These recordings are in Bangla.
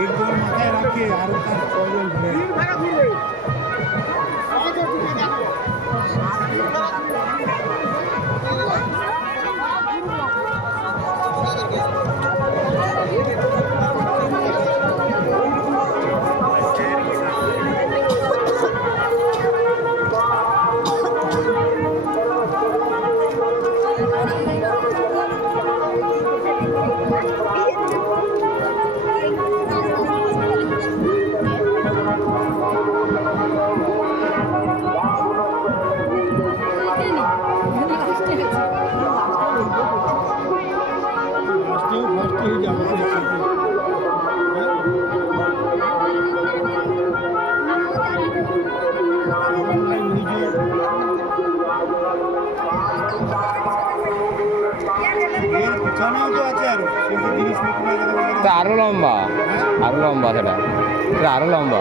একজন মাথায় রাখে আর তার ছজন ধরে তো। হ্যাঁ? আরও লম্বা আরও লম্বা সেটা সেটা আরও লম্বা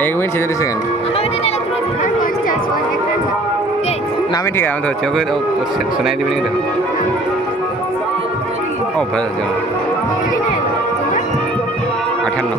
এক মিনিট ছেচল্লিশ সেকেন্ড আমার না আমি ঠিক আছে আমি হচ্ছে ওকে শোনাই দিবি কিন্তু ভালো আছে আঠান্ন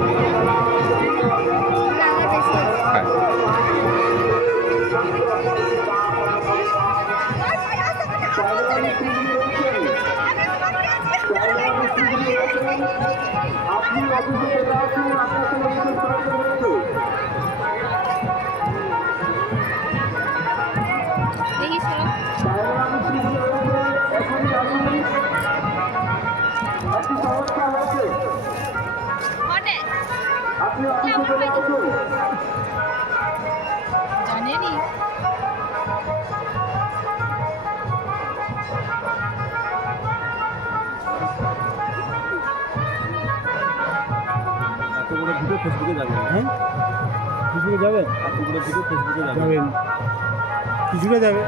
জানেনি ফেসবুকে যাবেন। হ্যাঁ? ফেসবুকে যাবেন? এত বড় ভিডিও ফেসবুকে যাবেন। কিছুটা যাবে।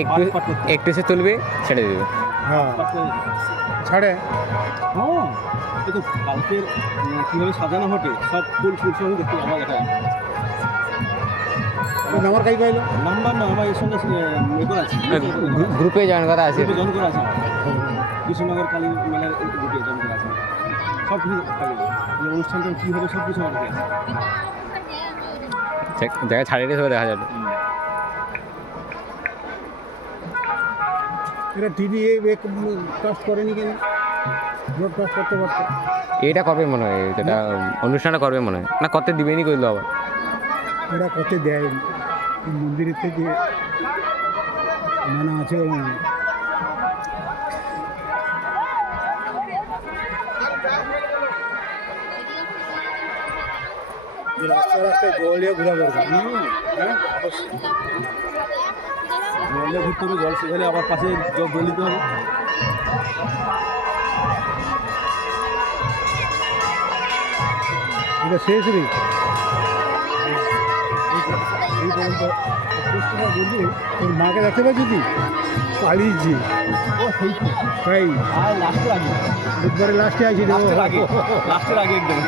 একটু একটু সে তুলবি ছেড়ে দিবি। হ্যাঁ। ছাড়ে। হ্যাঁ। তো কালকের কীভাবে সাজানো ঘটে সব ফুল ফুল সব দেখতে পাওয়া যায় নাম্বার কাই পাইলো? নাম্বার না আমার এর সঙ্গে আছে। গ্রুপে জয়েন করা আছে। জয়েন করা আছে। কৃষ্ণনগর কালী মেলার গ্রুপে জয়েন করা আছে। সব কিছু অনুষ্ঠানটা কী হবে সব কিছু আমার ছাড়িয়ে দেখা যাবে। এটা টিভি ট্রাস্ট করেনি কেন? ব্রডকাস্ট করতে পারতো এটা করবে মনে হয় যেটা অনুষ্ঠানটা করবে মনে হয়। না করতে দিবেনি করল আবার। ওরা করতে দেয়। মন্দিরের থেকে মানা আছে রাস্তায় রাস্তায় জল দিয়ে ঘোরা করবে হ্যাঁ। জল দিয়ে ঘুরতে হবে জল সেখানে আবার পাশে জল জল দিতে হবে। এটা শেষ রে। এই পর্যন্ত প্রশ্নটা তোর মাকে দেখতে পাচ্ছি তুই? পালিয়েছি তাই। আর লাস্টের আগে। বুধবারে লাস্টে আছি আগে। লাস্টের আগে একদম।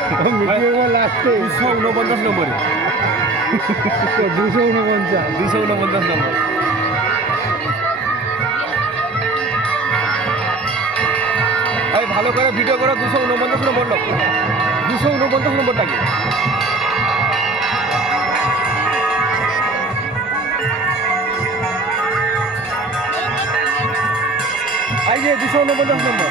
লাস্টে দুশো উনপঞ্চাশ নম্বরে। দুশো উনপঞ্চাশ দুশো উনপঞ্চাশ নম্বর। ভাই, ভালো করে ভিডিও করো, দুশো উনপঞ্চাশ নম্বর লোক দুশো উনপঞ্চাশ নম্বরটাকে এই যে দুশো উনপঞ্চাশ নম্বর।